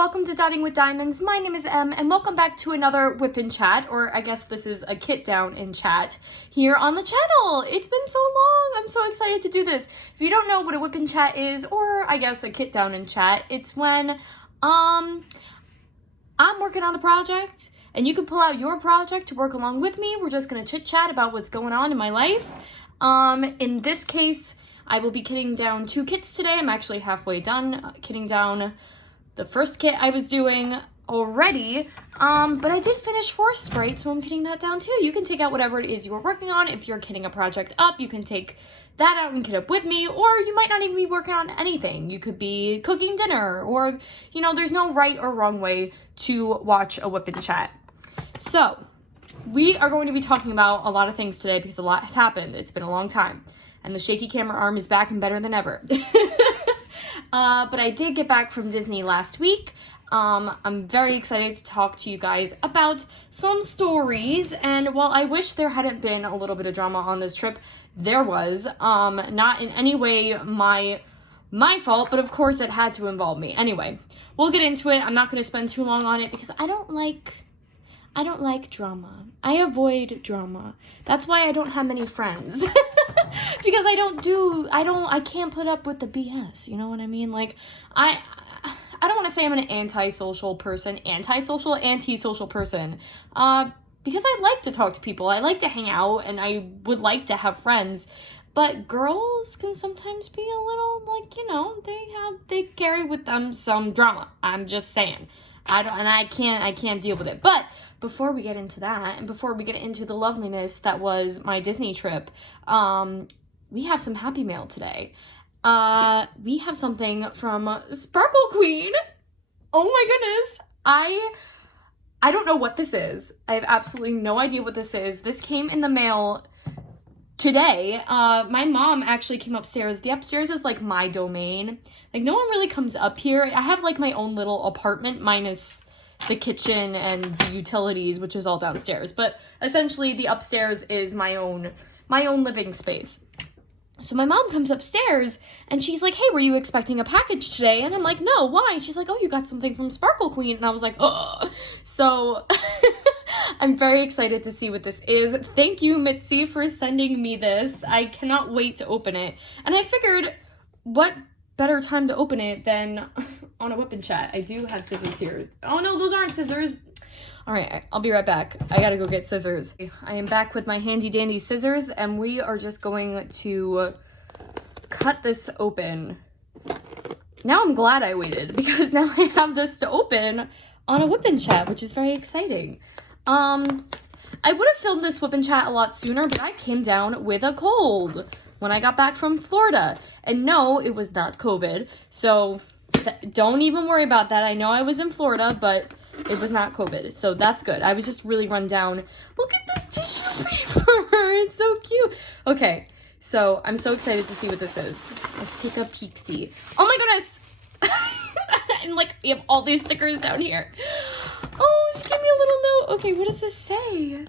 welcome to Dotting with Diamonds. My name is Em, and welcome back to another Whip and Chat, or I guess this is a kit down in chat here on the channel. It's been so long. I'm so excited to do this. If you don't know what a Whip and Chat is, or I guess a kit down in chat, it's when I'm working on a project and you can pull out your project to work along with me. We're just gonna chit chat about what's going on in my life. In this case, I will be kitting down 2 kits today. I'm actually halfway done kitting down the first kit I was doing already, but I did finish Forest Sprite, so I'm kitting that down too. You can take out whatever it is you are working on. If you're kitting a project up, you can take that out and kit up with me, or you might not even be working on anything. You could be cooking dinner, or, you know, there's no right or wrong way to watch a Whip and Chat. So, we are going to be talking about a lot of things today because a lot has happened. It's been a long time. And the shaky camera arm is back and better than ever. But I did get back from Disney last week. I'm very excited to talk to you guys about some stories. And while I wish there hadn't been a little bit of drama on this trip, there was. Not in any way my fault, but of course it had to involve me. Anyway, we'll get into it. I'm not going to spend too long on it because I don't like drama. I avoid drama. That's why I don't have many friends. Because I can't put up with the BS, you know what I mean? Like, I don't want to say I'm an antisocial person, antisocial person, because I like to talk to people, I like to hang out, and I would like to have friends, but girls can sometimes be a little, like, you know, they carry with them some drama. I'm just saying. I can't deal with it. But before we get into that, and before we get into the loveliness that was my Disney trip, we have some happy mail today. We have something from Sparkle Queen. Oh my goodness. I don't know what this is. I have absolutely no idea what this is. This came in the mail today. My mom actually came upstairs. The upstairs is like my domain. Like, no one really comes up here. I have like my own little apartment minus the kitchen and the utilities, which is all downstairs. But essentially the upstairs is my own living space. So my mom comes upstairs and she's like, "Hey, were you expecting a package today?" And I'm like, "No, why?" She's like, "Oh, you got something from Sparkle Queen." And I was like, "Oh." So I'm very excited to see what this is. Thank you, Mitzi, for sending me this. I cannot wait to open it. And I figured, what better time to open it than on a Whip and Chat. I do have scissors here. Oh no, those aren't scissors. All right, I'll be right back. I gotta go get scissors. I am back with my handy dandy scissors, and we are just going to cut this open. Now I'm glad I waited, because now I have this to open on a Whip and Chat, which is very exciting. I would have filmed this Whip and Chat a lot sooner, but I came down with a cold when I got back from Florida. And no, it was not COVID, so don't even worry about that. I know I was in Florida, but it was not COVID, so that's good. I was just really run down. Look at this tissue paper. It's so cute. Okay, so I'm so excited to see what this is. Let's take a peek-see. Oh my goodness! And like, we have all these stickers down here. Oh, she gave me a little note. Okay, what does this say?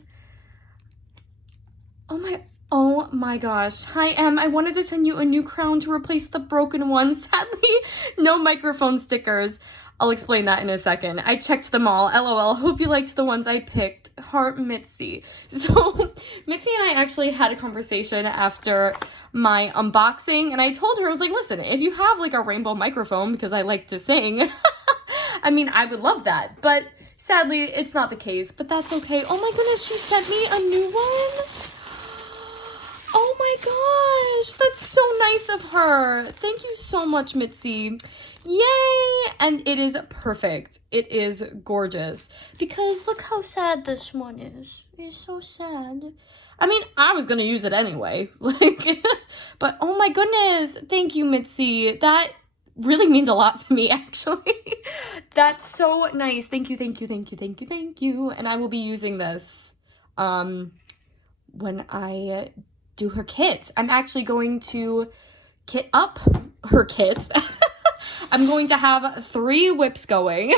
Oh my gosh. Hi, Em. I wanted to send you a new crown to replace the broken one. Sadly, no microphone stickers. I'll explain that in a second. I checked them all. LOL. Hope you liked the ones I picked. Heart, Mitzi. So, Mitzi and I actually had a conversation after my unboxing, and I told her, I was like, listen, if you have like a rainbow microphone, because I like to sing, I mean, I would love that. But sadly, it's not the case, but that's okay. Oh my goodness, she sent me a new one. Oh my gosh, that's so nice of her. Thank you so much, Mitzi. Yay! And it is perfect. It is gorgeous. Because look how sad this one is. It's so sad. I mean, I was gonna use it anyway. Like, but oh my goodness. Thank you, Mitzi. That really means a lot to me, actually. That's so nice. Thank you, thank you, thank you, thank you, thank you. And I will be using this when I do her kit. I'm actually going to kit up her kit. I'm going to have 3 whips going,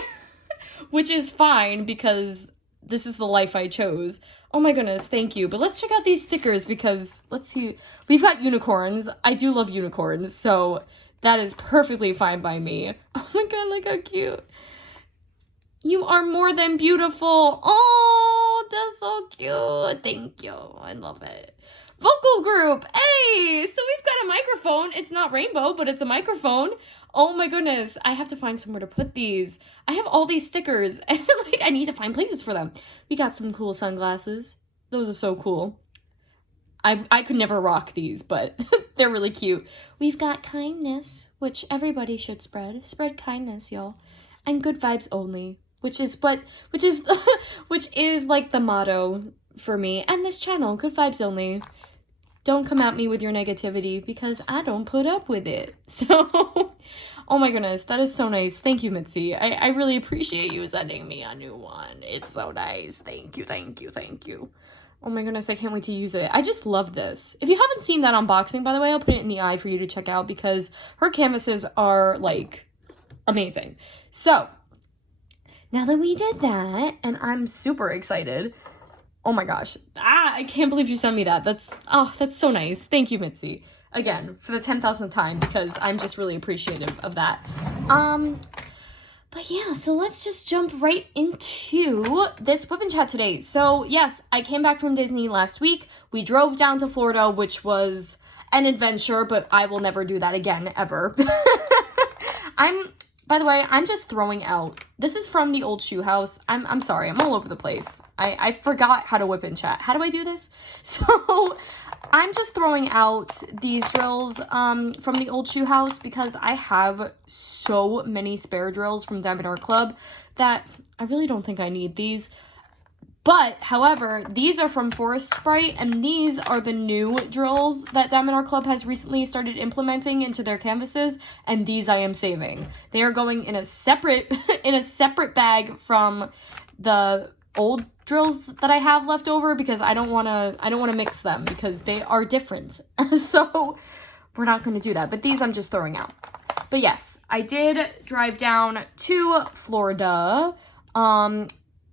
which is fine because this is the life I chose. Oh my goodness, thank you. But let's check out these stickers because, let's see, we've got unicorns. I do love unicorns, so that is perfectly fine by me. Oh my god, look how cute. You are more than beautiful. Oh, that's so cute. Thank you. I love it. Vocal group. Hey, so we've got a microphone. It's not rainbow, but it's a microphone. Oh my goodness. I have to find somewhere to put these. I have all these stickers and like I need to find places for them. We got some cool sunglasses. Those are so cool. I could never rock these, but they're really cute. We've got kindness, which everybody should spread. Spread kindness, y'all. And good vibes only, which is like the motto for me and this channel, good vibes only. Don't come at me with your negativity because I don't put up with it. So, oh my goodness, that is so nice. Thank you, Mitzi. I really appreciate you sending me a new one. It's so nice. Thank you, thank you, thank you. Oh my goodness, I can't wait to use it. I just love this. If you haven't seen that unboxing, by the way, I'll put it in the eye for you to check out because her canvases are, like, amazing. So, now that we did that, and I'm super excited. Oh my gosh. I can't believe you sent me that. That's so nice. Thank you, Mitzi. Again, for the 10,000th time, because I'm just really appreciative of that. But yeah, so let's just jump right into this whip and chat today. So yes, I came back from Disney last week. We drove down to Florida, which was an adventure, but I will never do that again, ever. By the way, I'm just throwing out. This is from the old shoe house. I'm sorry, I'm all over the place. I forgot how to whip and chat. How do I do this? So I'm just throwing out these drills from the old shoe house because I have so many spare drills from Diamond Art Club that I really don't think I need these. But, however, these are from Forest Sprite, and these are the new drills that Diamond Art Club has recently started implementing into their canvases, and these I am saving. They are going in a separate bag from the old drills that I have left over because I don't want to mix them because they are different. So, we're not going to do that, but these I'm just throwing out. But yes, I did drive down to Florida,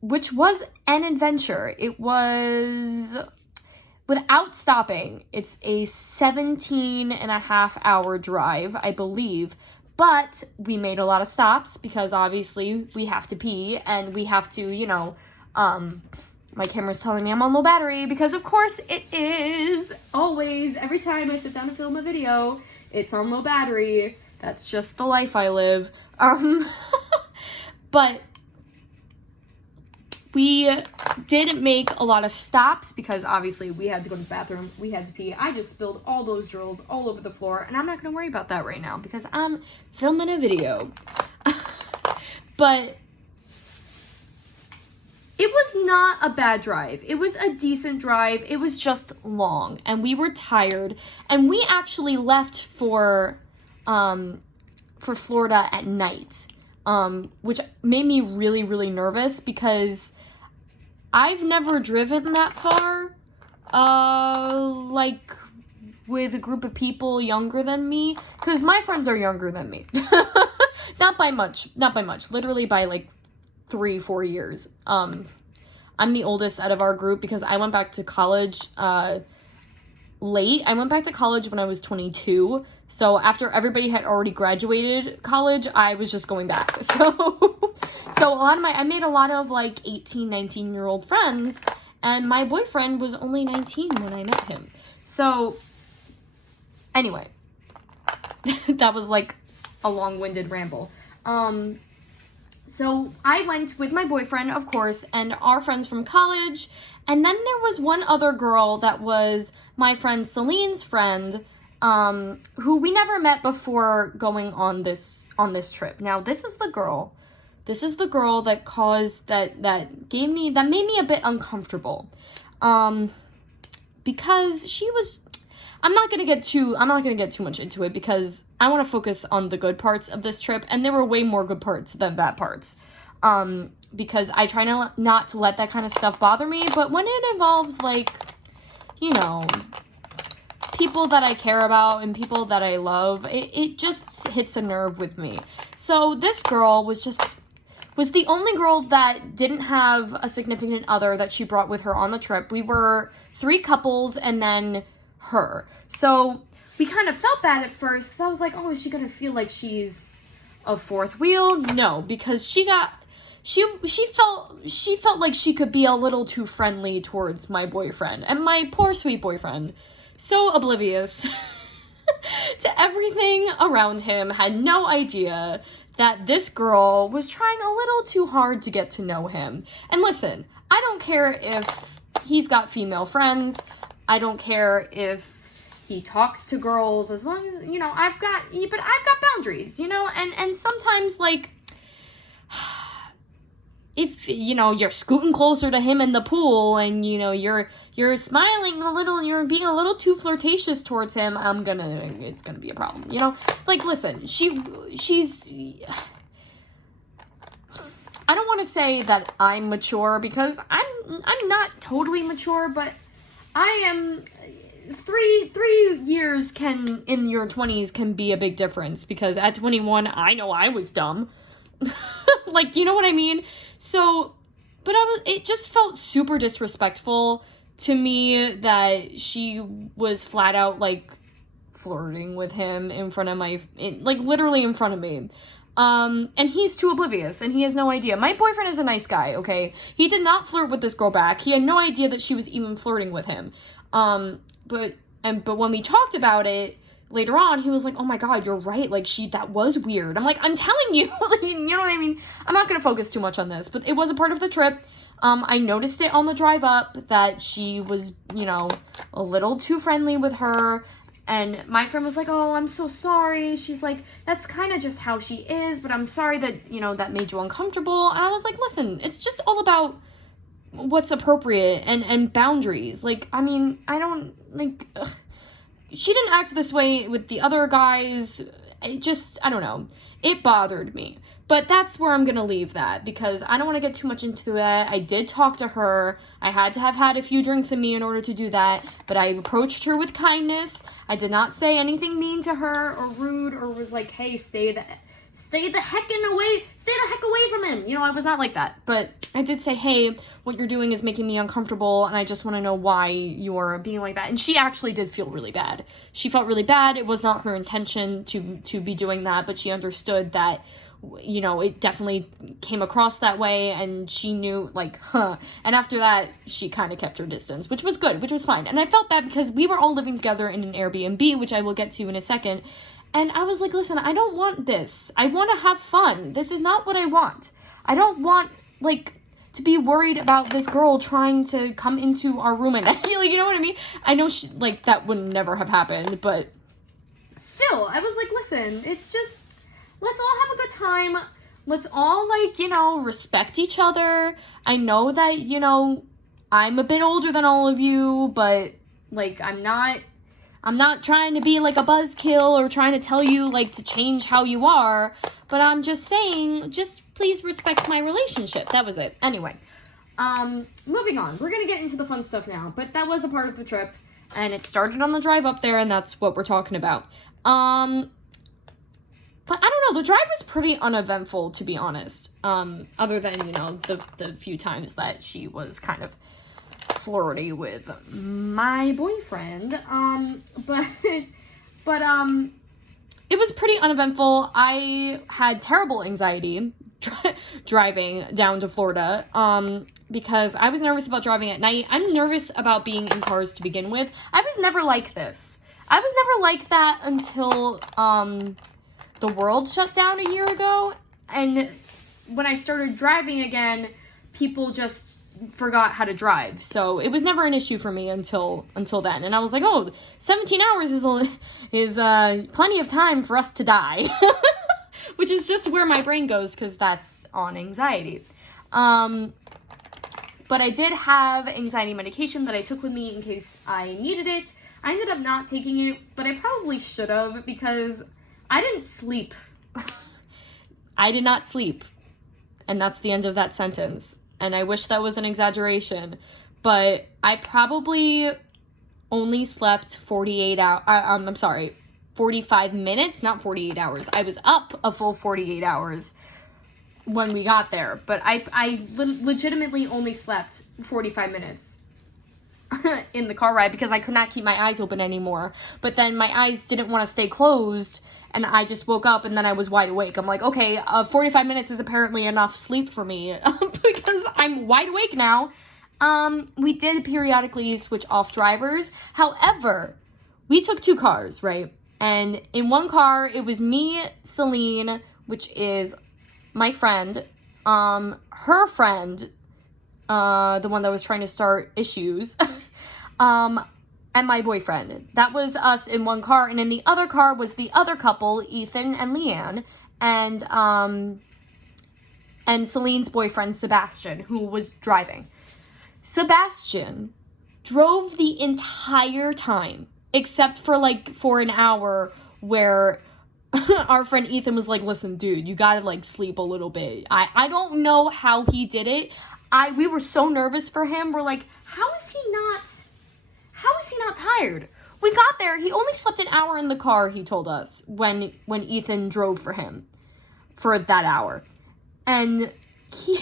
which was an adventure. It was, without stopping, it's a 17.5-hour drive, I believe. But we made a lot of stops because obviously we have to pee and we have to, you know, my camera's telling me I'm on low battery because of course it is. Always, every time I sit down to film a video, it's on low battery. That's just the life I live. But we did make a lot of stops because obviously we had to go to the bathroom, we had to pee. I just spilled all those drills all over the floor and I'm not going to worry about that right now because I'm filming a video. But it was not a bad drive. It was a decent drive. It was just long and we were tired and we actually left for Florida at night, which made me really, really nervous because I've never driven that far, like, with a group of people younger than me, because my friends are younger than me. Not by much, literally by, like, 3-4 years. I'm the oldest out of our group because I went back to college, late. I went back to college when I was 22, so after everybody had already graduated college, I was just going back. So I made a lot of like 18, 19-year-old friends, and my boyfriend was only 19 when I met him. So anyway, that was like a long-winded ramble. So I went with my boyfriend, of course, and our friends from college, and then there was one other girl that was my friend Celine's friend, who we never met before going on this trip. Now, this is the girl that caused that made me a bit uncomfortable. Because she was, I'm not gonna get too much into it because I want to focus on the good parts of this trip, and there were way more good parts than bad parts. Because I try not to let that kind of stuff bother me, but when it involves, like, you know, people that I care about and people that I love, it just hits a nerve with me. So this girl was the only girl that didn't have a significant other that she brought with her on the trip. We were 3 couples and then her. So we kind of felt bad at first because I was like, oh, is she going to feel like she's a fourth wheel? No, because she got she felt like she could be a little too friendly towards my boyfriend, and my poor sweet boyfriend, so oblivious to everything around him, had no idea that this girl was trying a little too hard to get to know him. And listen, I don't care if he's got female friends. I don't care if he talks to girls, as long as, I've got boundaries, and sometimes, like, if, you're scooting closer to him in the pool and, you're smiling a little, you're being a little too flirtatious towards him, it's gonna be a problem, Like, listen, she's, I don't want to say that I'm mature, because I'm not totally mature, but I am, 3 years in your 20s can be a big difference, because at 21, I know I was dumb. Like, you know what I mean? So, but it just felt super disrespectful to me that she was flat out, like, flirting with him in front of literally in front of me. And he's too oblivious, and he has no idea. My boyfriend is a nice guy, okay? He did not flirt with this girl back. He had no idea that she was even flirting with him. But when we talked about it later on, he was like, oh my god, you're right, like, that was weird. I'm like, I'm telling you, you know what I mean? I'm not gonna focus too much on this, but it was a part of the trip. I noticed it on the drive up that she was, a little too friendly with her, and my friend was like, oh, I'm so sorry. She's like, that's kind of just how she is, but I'm sorry that, that made you uncomfortable. And I was like, listen, it's just all about what's appropriate and boundaries. Like, I mean, I don't, like, ugh. She didn't act this way with the other guys. I don't know. It bothered me. But that's where I'm gonna leave that, because I don't want to get too much into it. I did talk to her. I had to have had a few drinks in me in order to do that, but I approached her with kindness. I did not say anything mean to her or rude, or was like, hey, stay the heck away from him. I was not like that. But I did say, hey, what you're doing is making me uncomfortable, and I just want to know why you're being like that. And she actually did feel really bad. She felt really bad. It was not her intention to be doing that, but she understood that, it definitely came across that way, and she knew, like, And after that, she kind of kept her distance, which was good, which was fine. And I felt that because we were all living together in an Airbnb, which I will get to in a second. And I was like, listen, I don't want this. I want to have fun. This is not what I want. I don't want, like, to be worried about this girl trying to come into our room and, like, you know what I mean? I know, that would never have happened, but still, I was like, listen, it's just, let's all have a good time. Let's all, like, respect each other. I know that, I'm a bit older than all of you, but, like, I'm not trying to be, like, a buzzkill or trying to tell you, like, to change how you are, but I'm just saying, just please respect my relationship. That was it. Anyway, moving on. We're gonna get into the fun stuff now, but that was a part of the trip, and it started on the drive up there, and that's what we're talking about. But I don't know, the drive was pretty uneventful, to be honest, other than, the few times that she was kind of flirty with my boyfriend, but it was pretty uneventful. I had terrible anxiety driving down to Florida, because I was nervous about driving at night. I'm nervous about being in cars to begin with. I was never like this. I was never like that until, the world shut down a year ago, and when I started driving again, people just forgot how to drive, so it was never an issue for me until then, and I was like, oh, 17 hours is plenty of time for us to die, which is just where my brain goes, because that's on anxiety. But I did have anxiety medication that I took with me in case I needed it. I ended up not taking it, but I probably should have, because I didn't sleep. I did not sleep. And that's the end of that sentence. And I wish that was an exaggeration. But I probably only slept 45 minutes, not 48 hours. I was up a full 48 hours when we got there. But I legitimately only slept 45 minutes in the car ride, because I could not keep my eyes open anymore. But then my eyes didn't want to stay closed, and I just woke up and then I was wide awake. I'm like, okay, 45 minutes is apparently enough sleep for me because I'm wide awake now. We did periodically switch off drivers. However, we took 2 cars, right? And in one car, it was me, Celine, which is my friend, her friend, the one that was trying to start issues, and my boyfriend. That was us in one car, and in the other car was the other couple, Ethan and Leanne, and Celine's boyfriend, Sebastian, who was driving. Sebastian drove the entire time, except for an hour where our friend Ethan was like, listen, dude, you gotta, sleep a little bit. I don't know how he did it. We were so nervous for him. We're like, how is he not tired? We got there. He only slept an hour in the car, he told us, when Ethan drove for him for that hour. And he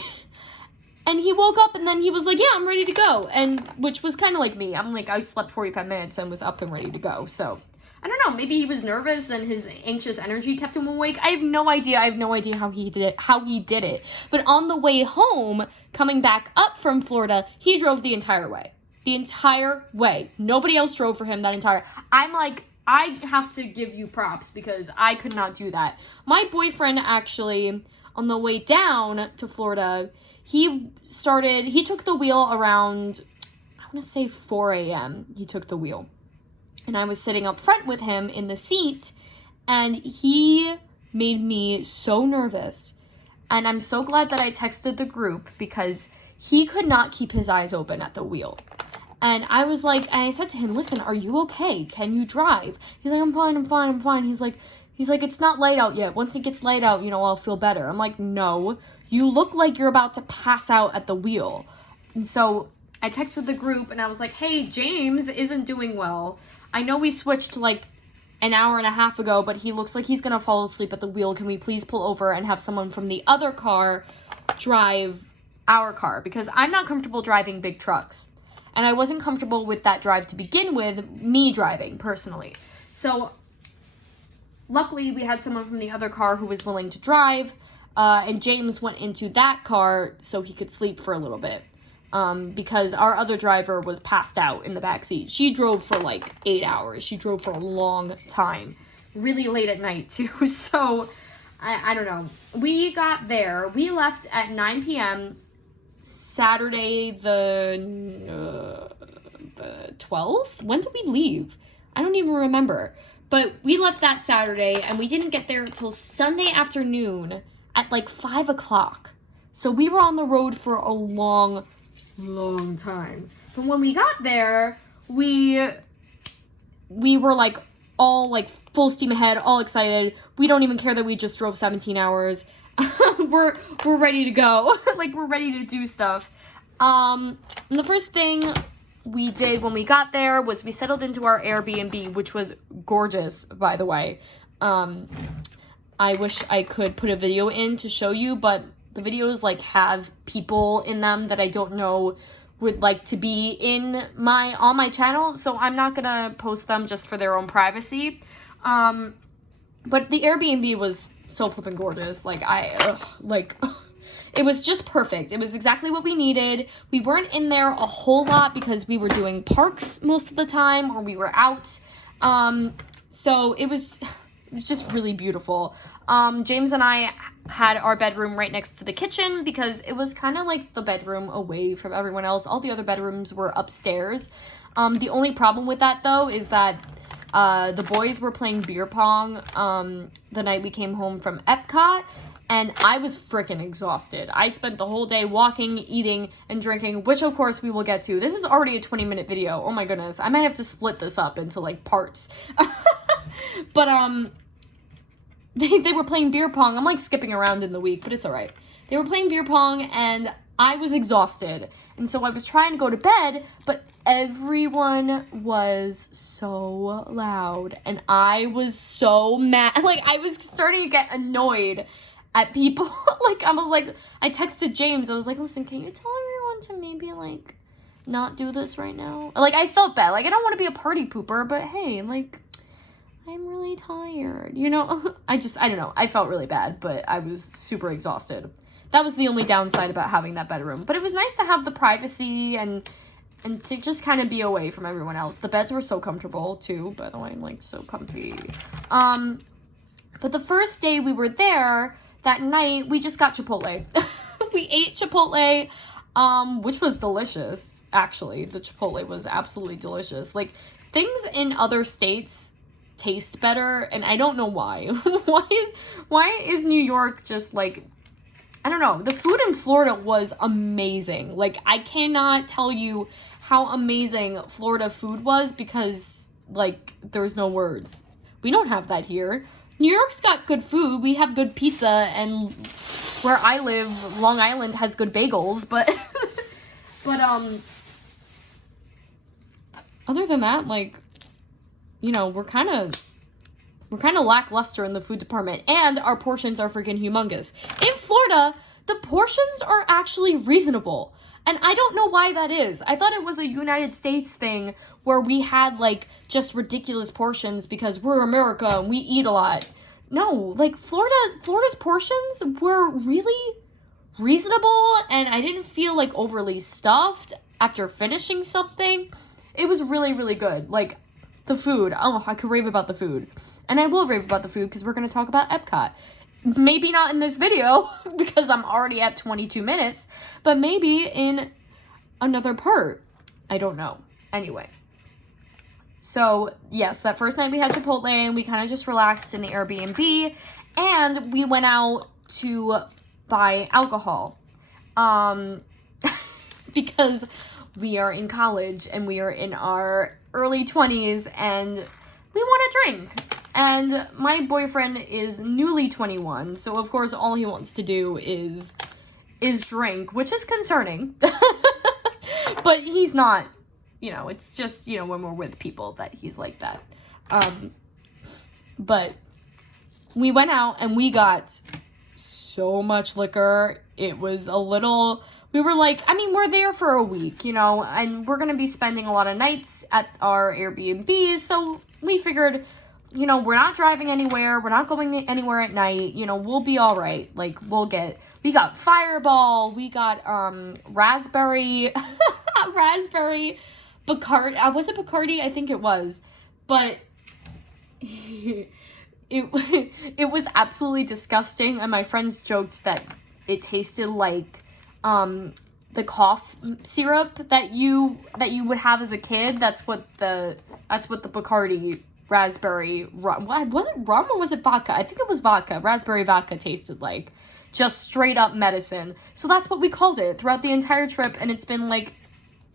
woke up and then he was like, yeah, I'm ready to go. And which was kind of like me. I'm like, I slept 45 minutes and was up and ready to go. So I don't know, maybe he was nervous and his anxious energy kept him awake. I have no idea how he did it. But on the way home, coming back up from Florida, he drove the entire way. The entire way. Nobody else drove for him that entire. I'm like, I have to give you props because I could not do that. My boyfriend actually, on the way down to Florida, he took the wheel around, I want to say 4 a.m. He took the wheel. And I was sitting up front with him in the seat, and he made me so nervous. And I'm so glad that I texted the group because he could not keep his eyes open at the wheel. And I was like, and I said to him, listen, are you okay? Can you drive? He's like, I'm fine. He's like, it's not light out yet. Once it gets light out, I'll feel better. I'm like, no, you look like you're about to pass out at the wheel. And so I texted the group and I was like, hey, James isn't doing well. I know we switched an hour and a half ago, but he looks like he's going to fall asleep at the wheel. Can we please pull over and have someone from the other car drive our car? Because I'm not comfortable driving big trucks. And I wasn't comfortable with that drive to begin with, me driving personally. So luckily we had someone from the other car who was willing to drive. And James went into that car so he could sleep for a little bit. Because our other driver was passed out in the back seat. She drove for 8 hours. She drove for a long time. Really late at night too. So I don't know. We got there. We left at 9 p.m. Saturday the 12th? When did we leave? I don't even remember. But we left that Saturday and we didn't get there until Sunday afternoon at 5 o'clock. So we were on the road for a long time. But when we got there, we were all full steam ahead, all excited. We don't even care that we just drove 17 hours. we're ready to go. We're ready to do stuff. And the first thing we did when we got there was we settled into our Airbnb, which was gorgeous, by the way. I wish I could put a video in to show you, but the videos have people in them that I don't know would like to be on my channel, so I'm not gonna post them just for their own privacy. But the Airbnb was so flipping gorgeous. It was just perfect. It was exactly what we needed. We weren't in there a whole lot because we were doing parks most of the time or we were out. So it was just really beautiful. James and I had our bedroom right next to the kitchen because it was kind of the bedroom away from everyone else. All the other bedrooms were upstairs. The only problem with that though is that the boys were playing beer pong the night we came home from Epcot, and I was freaking exhausted. I spent the whole day walking, eating, and drinking, which of course we will get to. This is already a 20-minute video. Oh my goodness. I might have to split this up into parts. But they were playing beer pong. I'm skipping around in the week, but it's all right. They were playing beer pong and I was exhausted. And so I was trying to go to bed, but everyone was so loud and I was so mad. I was starting to get annoyed at people. I texted James. I was like, listen, can you tell everyone to maybe not do this right now? I felt bad. I don't want to be a party pooper, but hey, I'm really tired, you know? I don't know. I felt really bad, but I was super exhausted. That was the only downside about having that bedroom. But it was nice to have the privacy and to just kind of be away from everyone else. The beds were so comfortable, too. By the way, I'm, like, so comfy. But the first day we were there, that night, we just got Chipotle. We ate Chipotle, which was delicious, actually. The Chipotle was absolutely delicious. Like, things in other states taste better, and I don't know why. Why is New York just, like, I don't know. The food in Florida was amazing. Like, I cannot tell you how amazing Florida food was because, like, there's no words. We don't have that here. New York's got good food. We have good pizza, and where I live, Long Island has good bagels, but other than that, like, you know, we're kind of lackluster in the food department, and our portions are freaking humongous. In Florida, the portions are actually reasonable, and I don't know why that is. I thought it was a United States thing where we had, like, just ridiculous portions because we're America and we eat a lot. No, like, Florida's portions were really reasonable, and I didn't feel, like, overly stuffed after finishing something. It was really, really good. Like, the food. Oh, I could rave about the food. And I will rave about the food because we're going to talk about Epcot. Maybe not in this video because I'm already at 22 minutes, but maybe in another part. I don't know. Anyway. So, yes, that first night we had Chipotle and we kind of just relaxed in the Airbnb, and we went out to buy alcohol. Because we are in college and we are in our early 20s and we want to drink. And my boyfriend is newly 21, so of course all he wants to do is drink, which is concerning. But he's not, you know, it's just, you know, when we're with people that he's like that. But we went out and we got so much liquor. It was a little, we were like, I mean, we're there for a week, you know, and we're going to be spending a lot of nights at our Airbnbs, so we figured, you know, we're not driving anywhere, we're not going anywhere at night, you know, we'll be all right. Like, we got Fireball, we got, raspberry Bacardi, was it Bacardi? I think it was, but it was absolutely disgusting, and my friends joked that it tasted like, the cough syrup that you would have as a kid. That's what the Bacardi raspberry rum, was it rum or was it vodka? I think it was vodka. Raspberry vodka tasted like. Just straight up medicine. So that's what we called it throughout the entire trip, and it's been like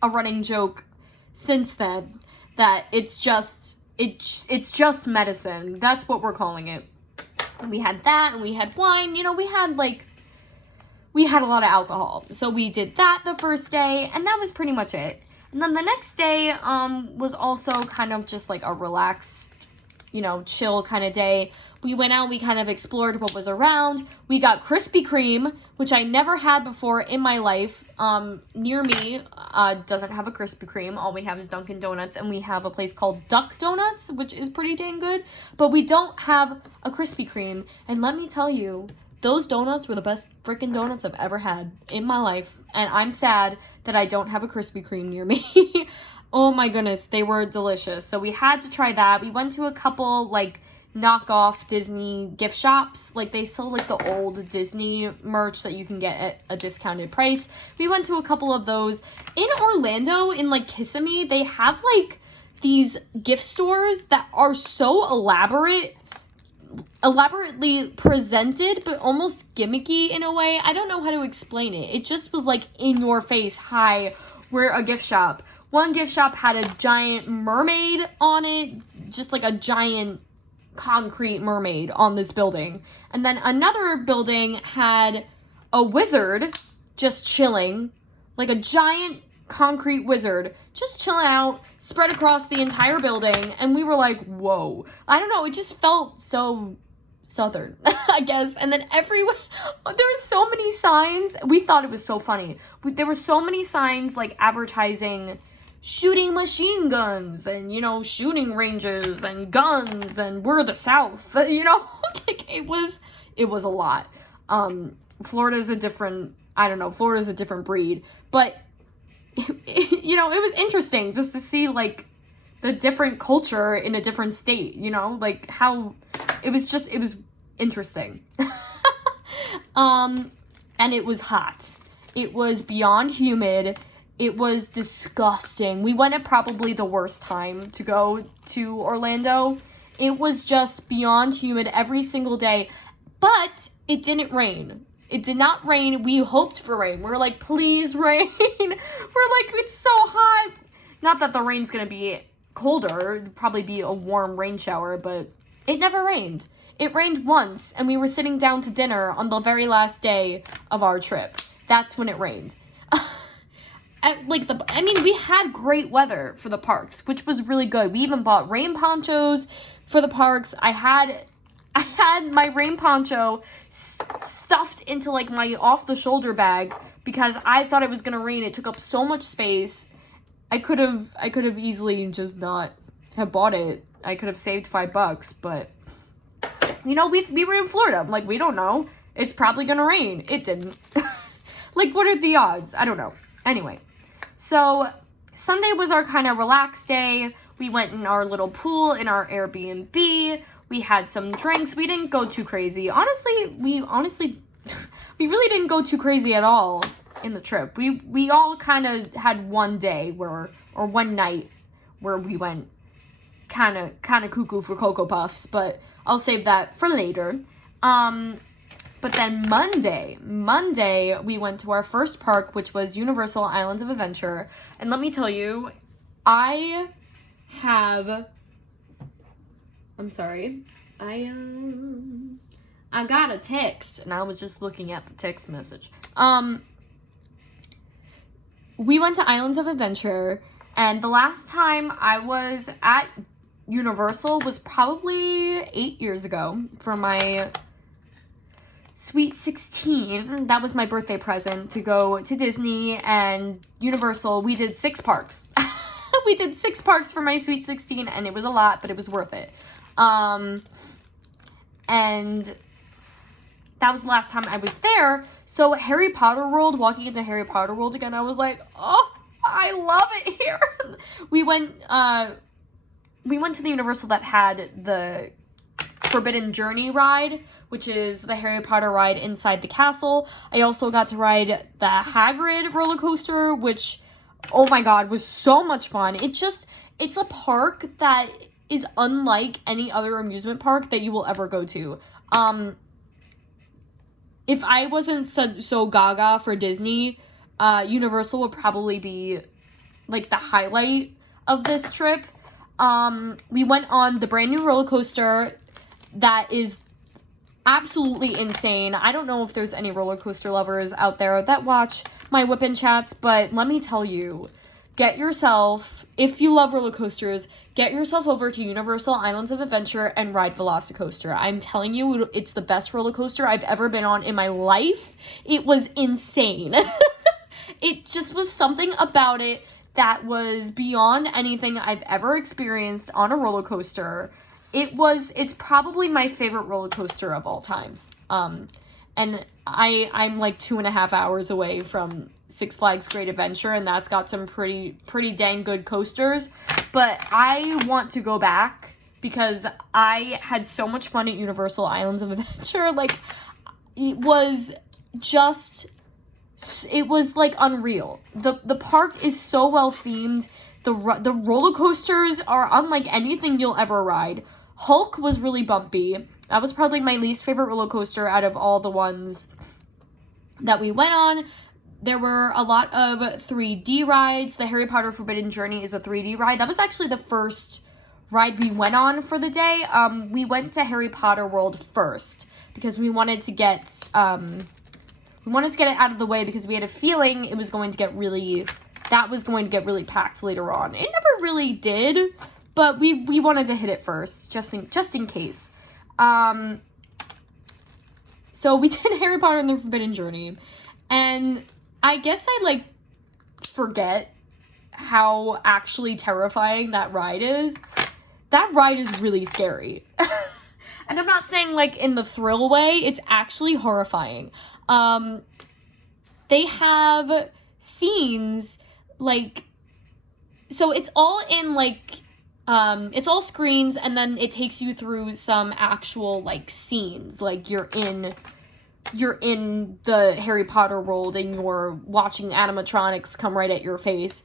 a running joke since then that it's just medicine. That's what we're calling it. And we had that, and we had wine. You know, we had a lot of alcohol. So we did that the first day, and that was pretty much it. And then the next day was also kind of just like a relaxed, you know, chill kind of day. We went out, we kind of explored what was around. We got Krispy Kreme, which I never had before in my life. Near me doesn't have a Krispy Kreme. All we have is Dunkin' Donuts, and we have a place called Duck Donuts, which is pretty dang good. But we don't have a Krispy Kreme, and let me tell you, those donuts were the best freaking donuts I've ever had in my life, and I'm sad that I don't have a Krispy Kreme near me. Oh my goodness, they were delicious. So we had to try that. We went to a couple, like, knockoff Disney gift shops. Like, they sell, like, the old Disney merch that you can get at a discounted price. We went to a couple of those. In Orlando, in, like, Kissimmee, they have, like, these gift stores that are so elaborately presented, but almost gimmicky in a way. I don't know how to explain it. It just was like in your face. Hi, we're a gift shop. One gift shop had a giant mermaid on it, just like a giant concrete mermaid on this building. And then another building had a wizard just chilling, like a giant concrete wizard just chilling out, spread across the entire building, and we were like, whoa. I don't know, it just felt so southern, I guess. And then everywhere, there were so many signs. We thought it was so funny. There were so many signs, like, advertising shooting machine guns and, you know, shooting ranges and guns and we're the South, you know, like it was a lot. Florida's a different breed, but you know, it was interesting just to see like the different culture in a different state, you know, like how it was interesting. And it was hot. It was beyond humid. It was disgusting. We went at probably the worst time to go to Orlando. It was just beyond humid every single day, but it didn't rain. It did not rain. We hoped for rain. We were like, please rain. We're like, it's so hot. Not that the rain's gonna be colder. It'd probably be a warm rain shower, but it never rained. It rained once, and we were sitting down to dinner on the very last day of our trip. That's when it rained. We had great weather for the parks, which was really good. We even bought rain ponchos for the parks. I had my rain poncho stuffed into like my off-the-shoulder bag because I thought it was gonna rain. It took up so much space. I could have easily just not have bought it. I could have saved $5, but you know, we were in Florida. I'm like, we don't know. It's probably gonna rain. It didn't. Like, what are the odds? I don't know. Anyway, so Sunday was our kind of relaxed day. We went in our little pool in our Airbnb. We had some drinks. We didn't go too crazy. We really didn't go too crazy at all in the trip. We all kind of had one day or one night where we went kind of cuckoo for Cocoa Puffs, but I'll save that for later. But then Monday, we went to our first park, which was Universal Islands of Adventure. And let me tell you, I got a text, and I was just looking at the text message. We went to Islands of Adventure, and the last time I was at Universal was probably 8 years ago for my Sweet 16. That was my birthday present to go to Disney and Universal. We did 6 parks. We did 6 parks for my Sweet 16, and it was a lot, but it was worth it. And that was the last time I was there. So Harry Potter World, walking into Harry Potter World again, I was like, oh, I love it here. We went to the Universal that had the Forbidden Journey ride, which is the Harry Potter ride inside the castle. I also got to ride the Hagrid roller coaster, which, oh my god, was so much fun. It's a park that is unlike any other amusement park that you will ever go to. If I wasn't so gaga for Disney, Universal would probably be like the highlight of this trip. We went on the brand new roller coaster that is absolutely insane. I don't know if there's any roller coaster lovers out there that watch my Whippin' Chats, but let me tell you, if you love roller coasters, get yourself over to Universal Islands of Adventure and ride Velocicoaster. I'm telling you, it's the best roller coaster I've ever been on in my life. It was insane. It just was something about it that was beyond anything I've ever experienced on a roller coaster. It's probably my favorite roller coaster of all time. And I'm like 2.5 hours away from Six Flags Great Adventure, and that's got some pretty dang good coasters. But I want to go back because I had so much fun at Universal Islands of Adventure. Like, it was like unreal. The park is so well themed. The roller coasters are unlike anything you'll ever ride. Hulk was really bumpy. That was probably my least favorite roller coaster out of all the ones that we went on. There were a lot of 3D rides. The Harry Potter Forbidden Journey is a 3D ride. That was actually the first ride we went on for the day. We went to Harry Potter World first because we wanted to get it out of the way because we had a feeling it was going to get really packed later on. It never really did, but we wanted to hit it first just in case. So we did Harry Potter and the Forbidden Journey, and I guess I forget how actually terrifying that ride is really scary. And I'm not saying like in the thrill way, it's actually horrifying. They have scenes like, so it's all in like, it's all screens, and then it takes you through some actual like scenes, like you're in the Harry Potter world and you're watching animatronics come right at your face.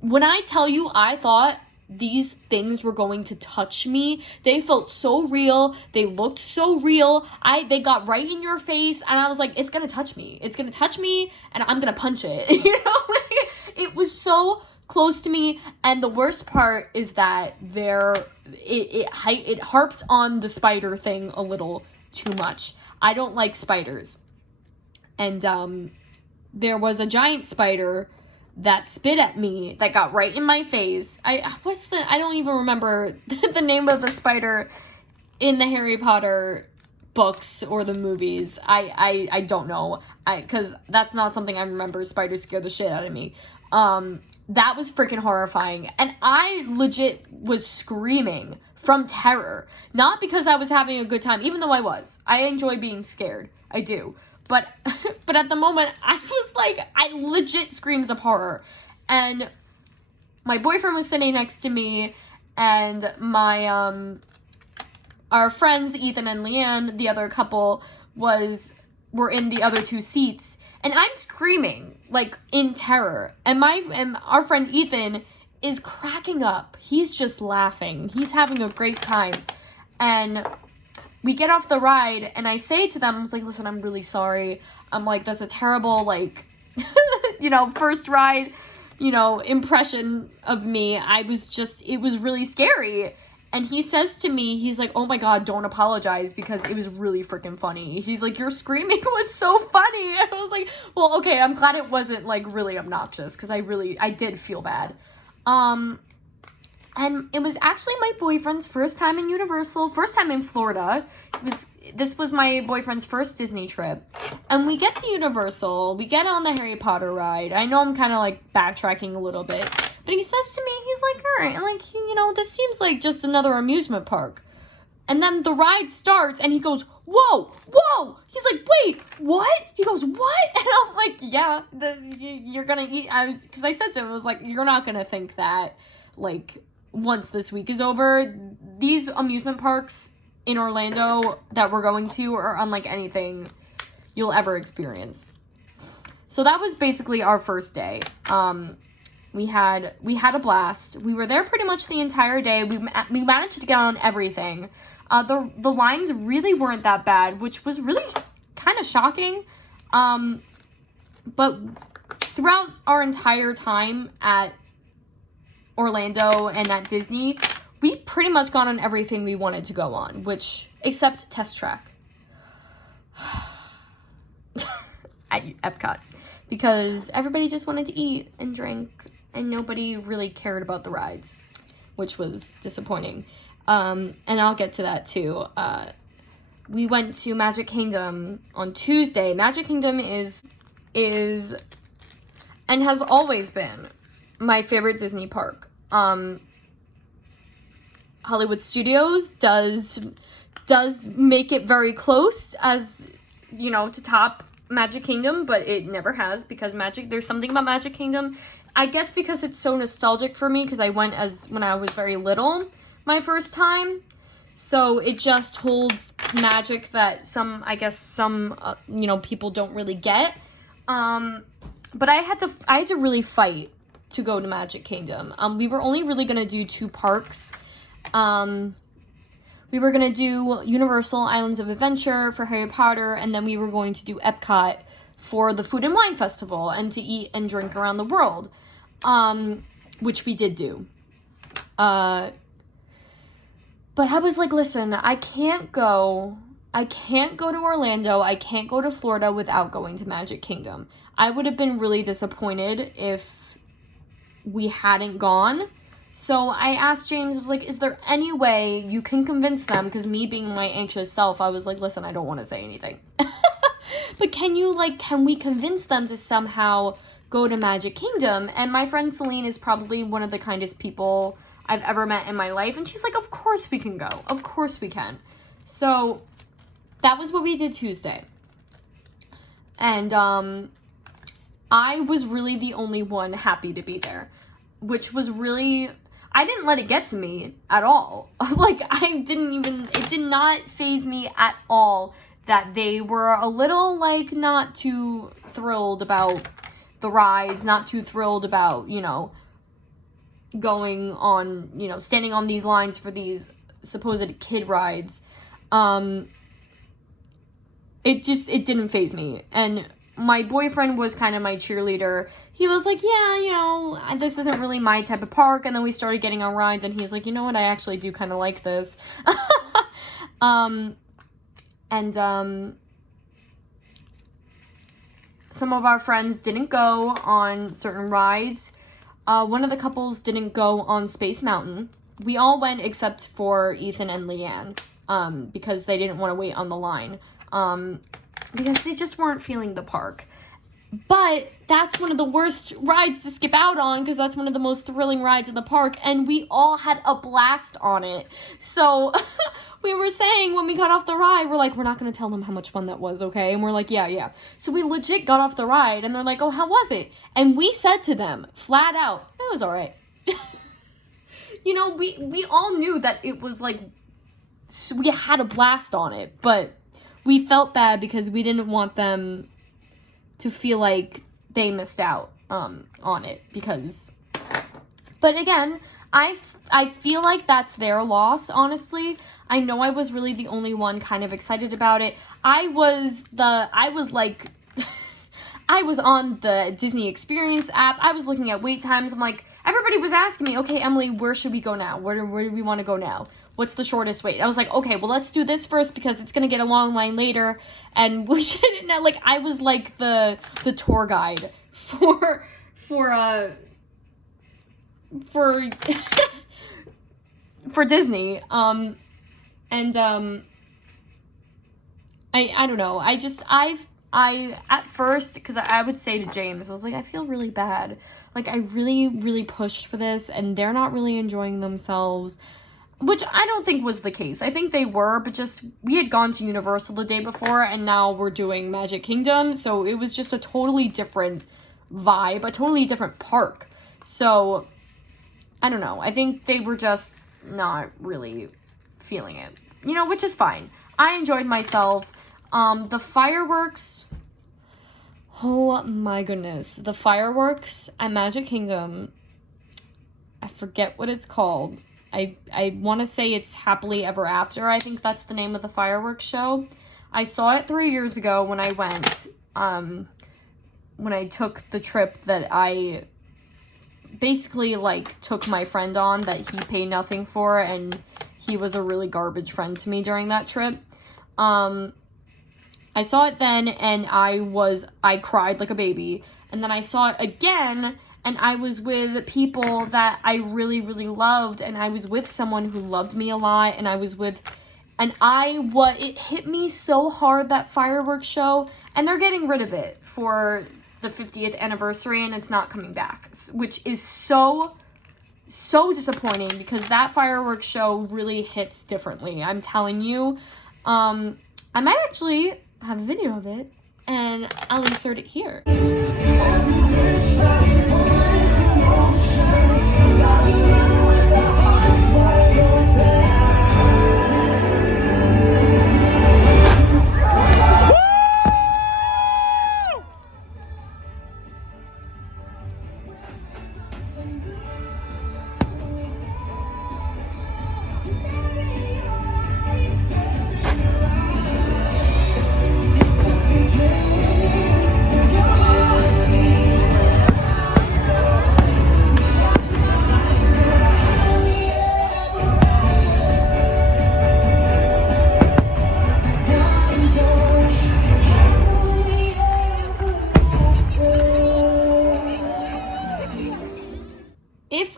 When I tell you, I thought these things were going to touch me. They felt so real. They looked so real. They got right in your face, and I was like, it's gonna touch me. It's gonna touch me, and I'm gonna punch it. You know, like, it was so close to me. And the worst part is that it harps on the spider thing a little too much. I don't like spiders. And there was a giant spider that spit at me, that got right in my face. I don't even remember the name of the spider in the Harry Potter books or the movies. I don't know. Because that's not something I remember. Spiders scare the shit out of me. That was freaking horrifying. And I legit was screaming from terror. Not because I was having a good time, even though I was. I enjoy being scared. I do. But at the moment, I was like, I legit screams of horror. And my boyfriend was sitting next to me, and our friends, Ethan and Leanne, the other couple, were in the other two seats. And I'm screaming, like, in terror. And our friend Ethan is cracking up. He's just laughing. He's having a great time. And we get off the ride, and I say to them, I was like, listen, I'm really sorry. I'm like, that's a terrible, like, first ride, impression of me. It was really scary. And he says to me, he's like, oh my God, don't apologize, because it was really freaking funny. He's like, your screaming was so funny. And I was like, well, okay, I'm glad it wasn't, like, really obnoxious, because I did feel bad. And it was actually my boyfriend's first time in Universal, first time in Florida. This was my boyfriend's first Disney trip. And we get to Universal, we get on the Harry Potter ride. I know I'm kind of like backtracking a little bit, but he says to me, he's like, all right, like, this seems like just another amusement park. And then the ride starts, and he goes, whoa, whoa. He's like, wait, what? He goes, what? And I'm like, yeah, you're gonna eat. Because I said to him, I was like, you're not gonna think that, like, once this week is over. These amusement parks in Orlando that we're going to are unlike anything you'll ever experience. So that was basically our first day. We had a blast. We were there pretty much the entire day. We managed to get on everything. The lines really weren't that bad, which was really kind of shocking. But throughout our entire time at Orlando and at Disney, we pretty much got on everything we wanted to go on, except Test Track. At Epcot. Because everybody just wanted to eat and drink, and nobody really cared about the rides, which was disappointing. And I'll get to that too. We went to Magic Kingdom on Tuesday. Magic Kingdom is and has always been my favorite Disney park. Hollywood Studios does make it very close as, to top Magic Kingdom, but it never has, because there's something about Magic Kingdom, I guess because it's so nostalgic for me, because I went when I was very little, my first time, so it just holds magic that some people don't really get, but I had to really fight to go to Magic Kingdom. We were only really gonna do 2 parks. We were going to do Universal Islands of Adventure for Harry Potter, and then we were going to do Epcot for the Food and Wine Festival and to eat and drink around the world, which we did do. But I was like, listen, I can't go to Orlando, I can't go to Florida without going to Magic Kingdom. I would have been really disappointed if we hadn't gone. So I asked James, I was like, is there any way you can convince them? Because me being my anxious self, I was like, listen, I don't want to say anything. But can we convince them to somehow go to Magic Kingdom. And my friend Celine is probably one of the kindest people I've ever met in my life. And she's like, of course we can go. Of course we can. So that was what we did Tuesday. And I was really the only one happy to be there, which was really, I didn't let it get to me at all. Like, it did not faze me at all that they were a little, like, not too thrilled about the rides, not too thrilled about, you know, going on, you know, standing on these lines for these supposed kid rides. It didn't faze me. And my boyfriend was kind of my cheerleader. He was like, yeah, you know, this isn't really my type of park. And then we started getting on rides, and he's like, you know what, I actually do kind of like this. Some of our friends didn't go on certain rides. One of the couples didn't go on Space Mountain. We all went except for Ethan and Leanne, because they didn't want to wait on the line. Because they just weren't feeling the park. But that's one of the worst rides to skip out on, because that's one of the most thrilling rides in the park, and we all had a blast on it. So we were saying when we got off the ride, we're like, we're not going to tell them how much fun that was, okay? And we're like, yeah. So we legit got off the ride, and they're like, oh, how was it? And we said to them, flat out, it was all right. You know, we all knew that it was like, we had a blast on it, but we felt bad because we didn't want them to feel like they missed out on it, because, but again, I feel like that's their loss, honestly. I know I was really the only one kind of excited about it. I was on the Disney Experience app. I was looking at wait times. I'm like, everybody was asking me, okay, Emily, where should we go now? Where do we want to go now? What's the shortest wait? I was like, okay, well, let's do this first because it's going to get a long line later. And we shouldn't, like, I was like the tour guide for Disney. I don't know. I at first, because I would say to James, I was like, I feel really bad. Like, I really, really pushed for this, and they're not really enjoying themselves. Which I don't think was the case. I think they were, but just, we had gone to Universal the day before, and now we're doing Magic Kingdom, so it was just a totally different vibe, a totally different park. So, I don't know. I think they were just not really feeling it. You know, which is fine. I enjoyed myself. The fireworks, oh my goodness. The fireworks at Magic Kingdom, I forget what it's called. I want to say it's Happily Ever After. I think that's the name of the fireworks show. I saw it 3 years ago when I went, when I took the trip that I basically, like, took my friend on that he paid nothing for, and he was a really garbage friend to me during that trip. I saw it then, and I cried like a baby. And then I saw it again, and I was with people that I really, really loved, and I was with someone who loved me a lot, and it hit me so hard, that fireworks show, and they're getting rid of it for the 50th anniversary, and it's not coming back, which is so disappointing, because that fireworks show really hits differently. I'm telling you. I might actually have a video of it, and I'll insert it here.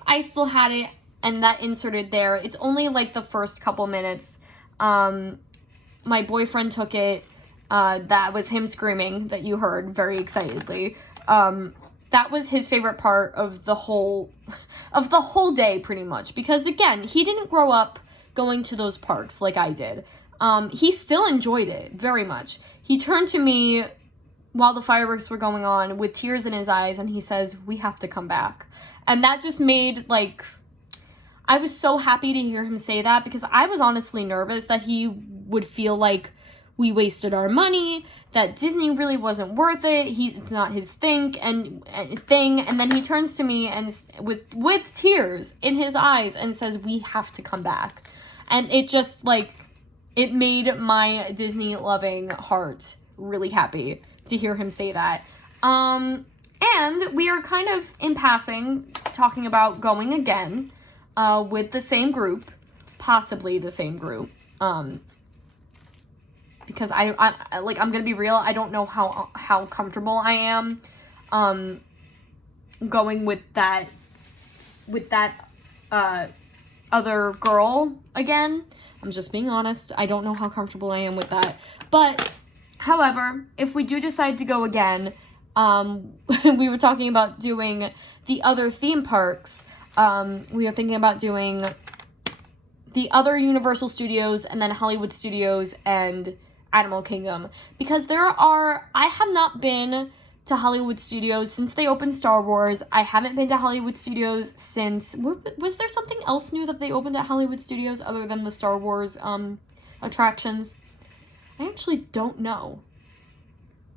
I still had it and that inserted there. It's only like the first couple minutes. My boyfriend took it. That was him screaming that you heard very excitedly. that was his favorite part of the whole day, pretty much, because again, he didn't grow up going to those parks like I did. He still enjoyed it very much. He turned to me while the fireworks were going on with tears in his eyes, and he says, "We have to come back." And that just made, like, I was so happy to hear him say that, because I was honestly nervous that he would feel like we wasted our money, that Disney really wasn't worth it, it's not his thing, and then he turns to me and with tears in his eyes and says, "We have to come back." And it just, like, it made my Disney-loving heart really happy to hear him say that. And we are kind of, in passing, talking about going again with the same group, possibly the same group, because I'm gonna be real, I don't know how comfortable I am going with that other girl again. I'm just being honest. I don't know how comfortable I am with that. But, however, if we do decide to go again, we were talking about doing the other theme parks. We are thinking about doing the other Universal Studios and then Hollywood Studios and Animal Kingdom. Because I have not been to Hollywood Studios since they opened Star Wars. I haven't been to Hollywood Studios since, was there something else new that they opened at Hollywood Studios other than the Star Wars attractions? I actually don't know.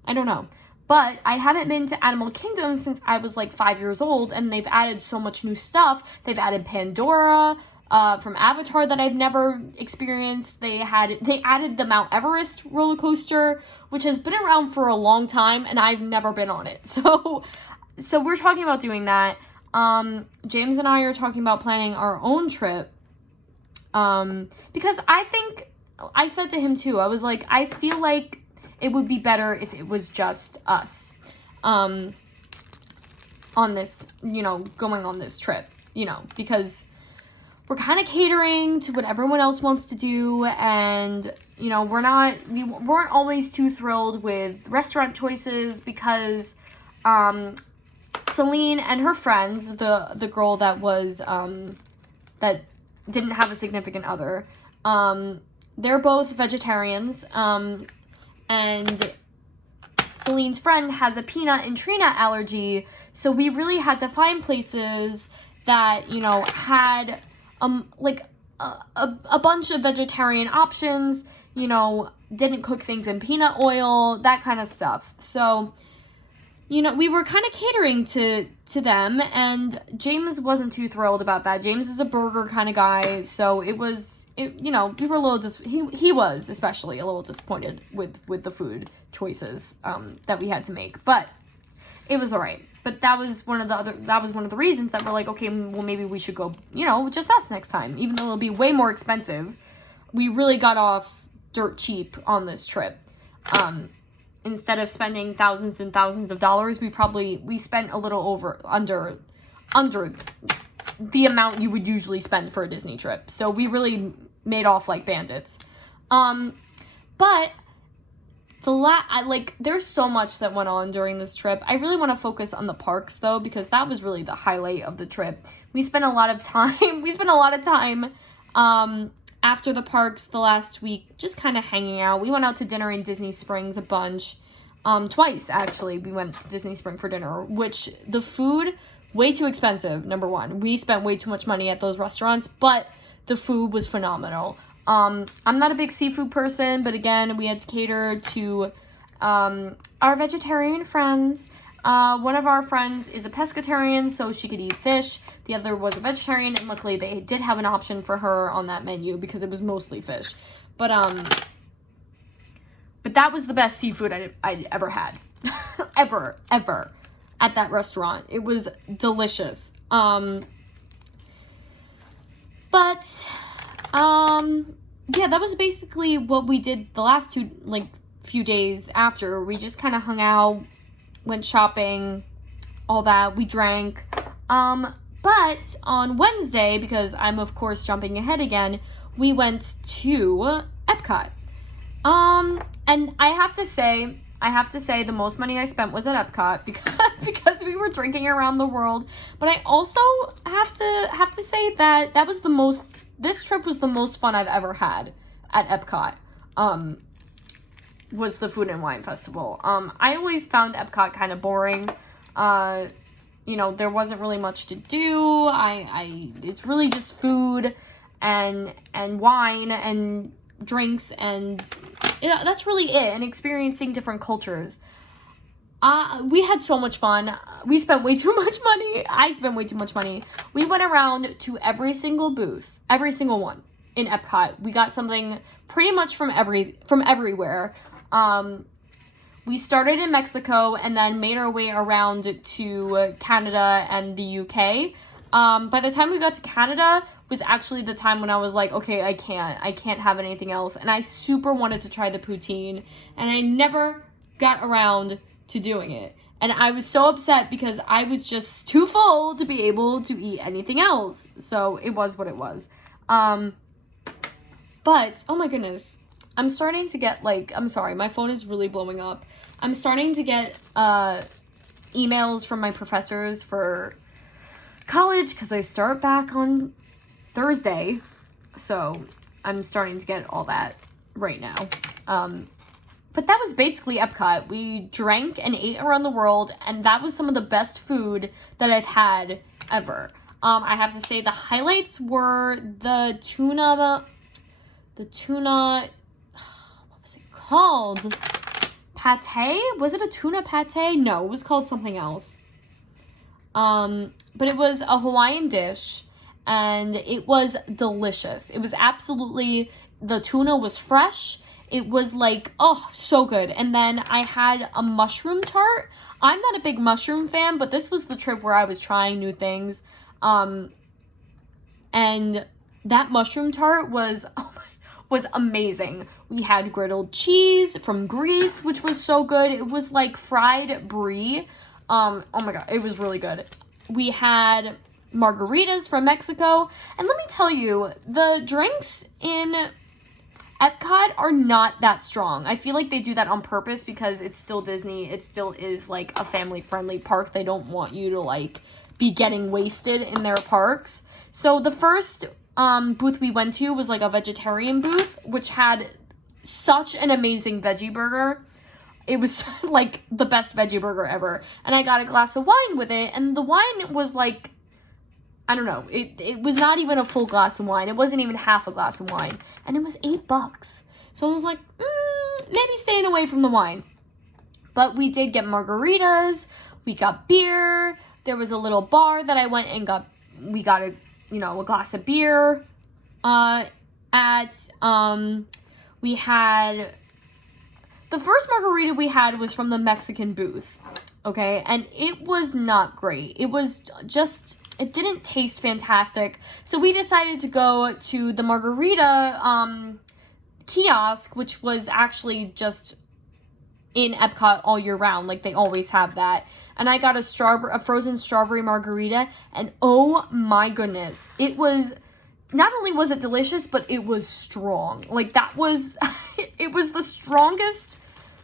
I don't know. But I haven't been to Animal Kingdom since I was like 5 years old, and they've added so much new stuff. They've added Pandora from Avatar that I've never experienced. They added the Mount Everest roller coaster, which has been around for a long time, and I've never been on it. So we're talking about doing that. James and I are talking about planning our own trip, because I said to him too, I was like, I feel like it would be better if it was just us on this, going on this trip, because we're kind of catering to what everyone else wants to do, and, we weren't always too thrilled with restaurant choices, because Celine and her friends, the girl that was, that didn't have a significant other, they're both vegetarians, and Celine's friend has a peanut and tree nut allergy, so we really had to find places that, had a bunch of vegetarian options, didn't cook things in peanut oil, that kind of stuff. So, we were kind of catering to them, and James wasn't too thrilled about that. James is a burger kind of guy, so we were a little he was especially a little disappointed with the food choices that we had to make, but it was all right. But that was one of the reasons that we're like, okay, well, maybe we should go, just us next time, even though it'll be way more expensive. We really got off dirt cheap on this trip. Instead of spending thousands and thousands of dollars, we spent a little under the amount you would usually spend for a Disney trip. So we really made off like bandits. But there's so much that went on during this trip. I really want to focus on the parks though, because that was really the highlight of the trip. We spent a lot of time after the parks the last week, just kind of hanging out. We went out to dinner in Disney Springs a bunch. Twice, actually, we went to Disney Springs for dinner, which the food, way too expensive, number one. We spent way too much money at those restaurants, but the food was phenomenal. I'm not a big seafood person, but again, we had to cater to our vegetarian friends. One of our friends is a pescatarian, so she could eat fish. The other was a vegetarian, and luckily they did have an option for her on that menu because it was mostly fish. But that was the best seafood I'd ever had. ever at that restaurant. It was delicious. Yeah, that was basically what we did the last few days after. We just kind of hung out, went shopping, all that. We drank. But on Wednesday, because I'm of course jumping ahead again, we went to Epcot. And I have to say the most money I spent was at Epcot because because we were drinking around the world. But I also have to say that this trip was the most fun I've ever had at Epcot. Was the Food and Wine Festival. I always found Epcot kind of boring. You know, there wasn't really much to do. It's really just food and wine and drinks, and that's really it, and experiencing different cultures. We had so much fun. We spent way too much money. I spent way too much money. We went around to every single booth, every single one in Epcot. We got something pretty much from everywhere. We started in Mexico and then made our way around to Canada and the UK. By the time we got to Canada was actually the time when I was like, okay, I can't have anything else. And I super wanted to try the poutine, and I never got around to doing it. And I was so upset because I was just too full to be able to eat anything else. So it was what it was. But, oh my goodness, I'm starting to get I'm sorry, my phone is really blowing up. I'm starting to get emails from my professors for college because I start back on Thursday. So I'm starting to get all that right now. But that was basically Epcot. We drank and ate around the world, and that was some of the best food that I've had ever. I have to say the highlights were the tuna, what was it called? Pate? Was it a tuna pate? No, it was called something else. But it was a Hawaiian dish, and it was delicious. It was absolutely, the tuna was fresh. It was so good. And then I had a mushroom tart. I'm not a big mushroom fan, but this was the trip where I was trying new things. And that mushroom tart was amazing. We had griddled cheese from Greece, which was so good. It was like fried brie. Oh my god, it was really good. We had margaritas from Mexico. And let me tell you, the drinks in Epcot are not that strong. I feel like they do that on purpose because it's still Disney. It still is like a family-friendly park. They don't want you to be getting wasted in their parks. So the first booth we went to was like a vegetarian booth, which had such an amazing veggie burger. It was like the best veggie burger ever. And I got a glass of wine with it, and the wine was I don't know, it was not even a full glass of wine. It wasn't even half a glass of wine. And it was $8. So I was like, maybe staying away from the wine. But we did get margaritas. We got beer. There was a little bar that I went and we got a glass of beer we had, the first margarita we had was from the Mexican booth, okay? And it was not great. It was just, it didn't taste fantastic. So we decided to go to the margarita kiosk, which was actually just in Epcot all year round. Like, they always have that. And I got a frozen strawberry margarita, and oh my goodness, it was, not only was it delicious, but it was strong. Like, that was, it was the strongest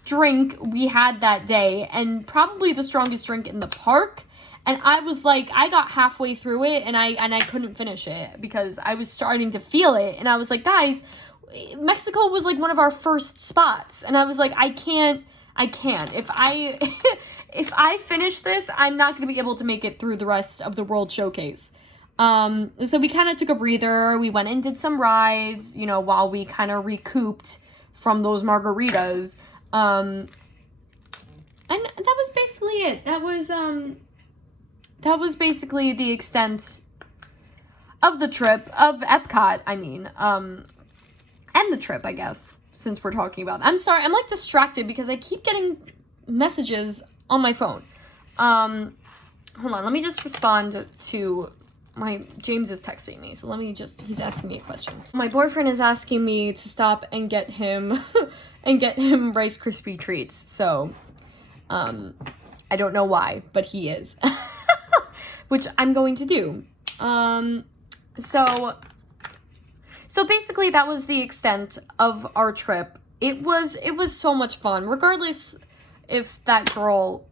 drink we had that day, and probably the strongest drink in the park. And I was like, I got halfway through it, and I couldn't finish it because I was starting to feel it. And I was like, guys, Mexico was like one of our first spots. And I was like, I can't. If I finish this, I'm not going to be able to make it through the rest of the World Showcase. So we kind of took a breather. We went and did some rides, while we kind of recouped from those margaritas. And that was basically it. That was basically the extent of the trip, of Epcot, and the trip, I guess, since we're talking about it. I'm sorry, I'm distracted because I keep getting messages on my phone. Hold on, let me just respond to James is texting me, so he's asking me a question. My boyfriend is asking me to stop and get him Rice Krispie treats, so, I don't know why, but he is, which I'm going to do. So basically that was the extent of our trip. It was so much fun, regardless if that girl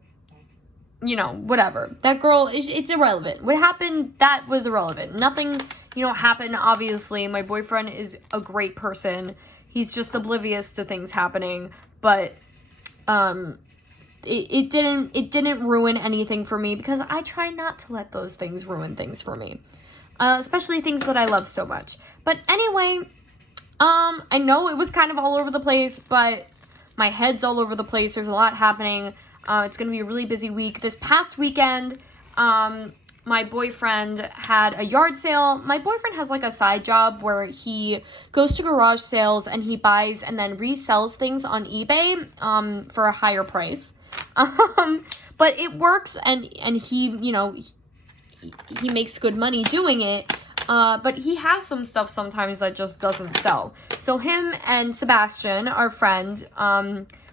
you know, whatever. That girl, it's irrelevant. What happened, that was irrelevant. Nothing, you know, happened, obviously. My boyfriend is a great person. He's just oblivious to things happening. But, it didn't ruin anything for me, because I try not to let those things ruin things for me. Especially things that I love so much. But anyway, I know it was kind of all over the place, but my head's all over the place. There's a lot happening. It's going to be a really busy week. This past weekend, my boyfriend had a yard sale. My boyfriend has like a side job where he goes to garage sales and he buys and then resells things on eBay for a higher price. But it works, and he, you know, he makes good money doing it. But he has some stuff sometimes that just doesn't sell. So him and Sebastian, our friend,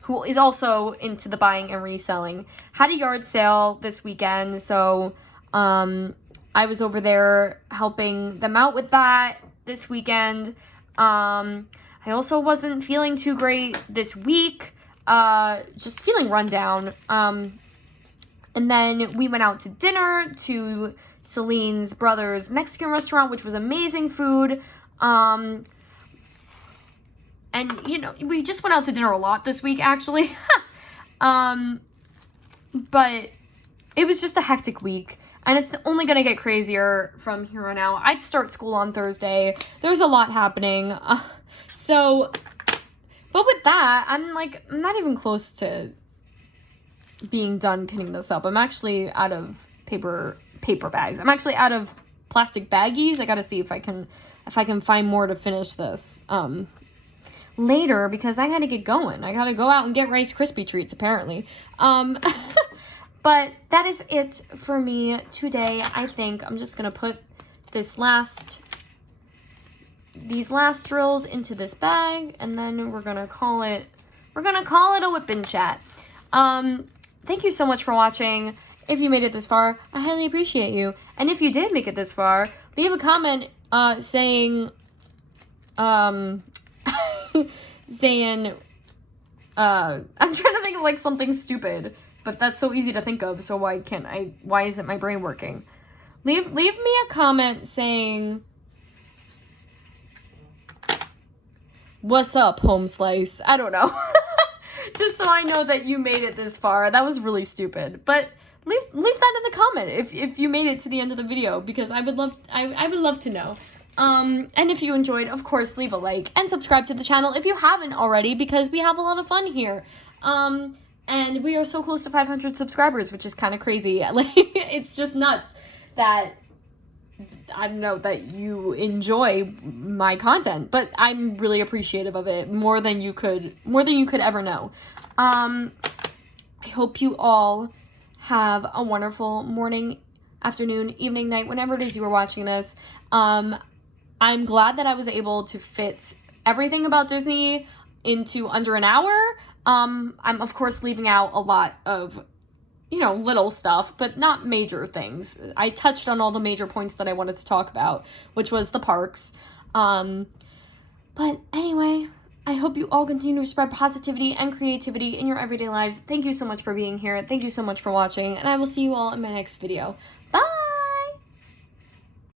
who is also into the buying and reselling, had a yard sale this weekend. So I was over there helping them out with that this weekend. I also wasn't feeling too great this week, just feeling run down. And then we went out to dinner to Celine's brother's Mexican restaurant, which was amazing food. And, you know, we just went out to dinner a lot this week, actually. But it was just a hectic week. And it's only going to get crazier from here on out. I start school on Thursday. There's a lot happening. But with that, I'm not even close to being done cleaning this up. I'm actually out of paper bags. I'm actually out of plastic baggies. I gotta see if I can find more to finish this later, because I gotta get going. I gotta go out and get Rice Krispie treats, apparently. But that is it for me today. I think I'm just gonna put these last drills into this bag, and then we're gonna call it a whippin' chat. Thank you so much for watching. If you made it this far, I highly appreciate you. And if you did make it this far, leave a comment saying I'm trying to think of like something stupid, but that's so easy to think of, so why isn't my brain working? Leave me a comment saying, "What's up, home slice?" I don't know. Just so I know that you made it this far. That was really stupid. But leave that in the comment if you made it to the end of the video, because I would love to know. And if you enjoyed, of course, leave a like and subscribe to the channel if you haven't already, because we have a lot of fun here. And we are so close to 500 subscribers, which is kind of crazy. Like, it's just nuts that I don't know that you enjoy my content, but I'm really appreciative of it more than you could ever know. I hope you all have a wonderful morning, afternoon, evening, night, whenever it is you are watching this. I'm glad that I was able to fit everything about Disney into under an hour. I'm of course leaving out a lot of, you know, little stuff, but not major things. I touched on all the major points that I wanted to talk about, which was the parks. But anyway, I hope you all continue to spread positivity and creativity in your everyday lives. Thank you so much for being here. Thank you so much for watching, and I will see you all in my next video.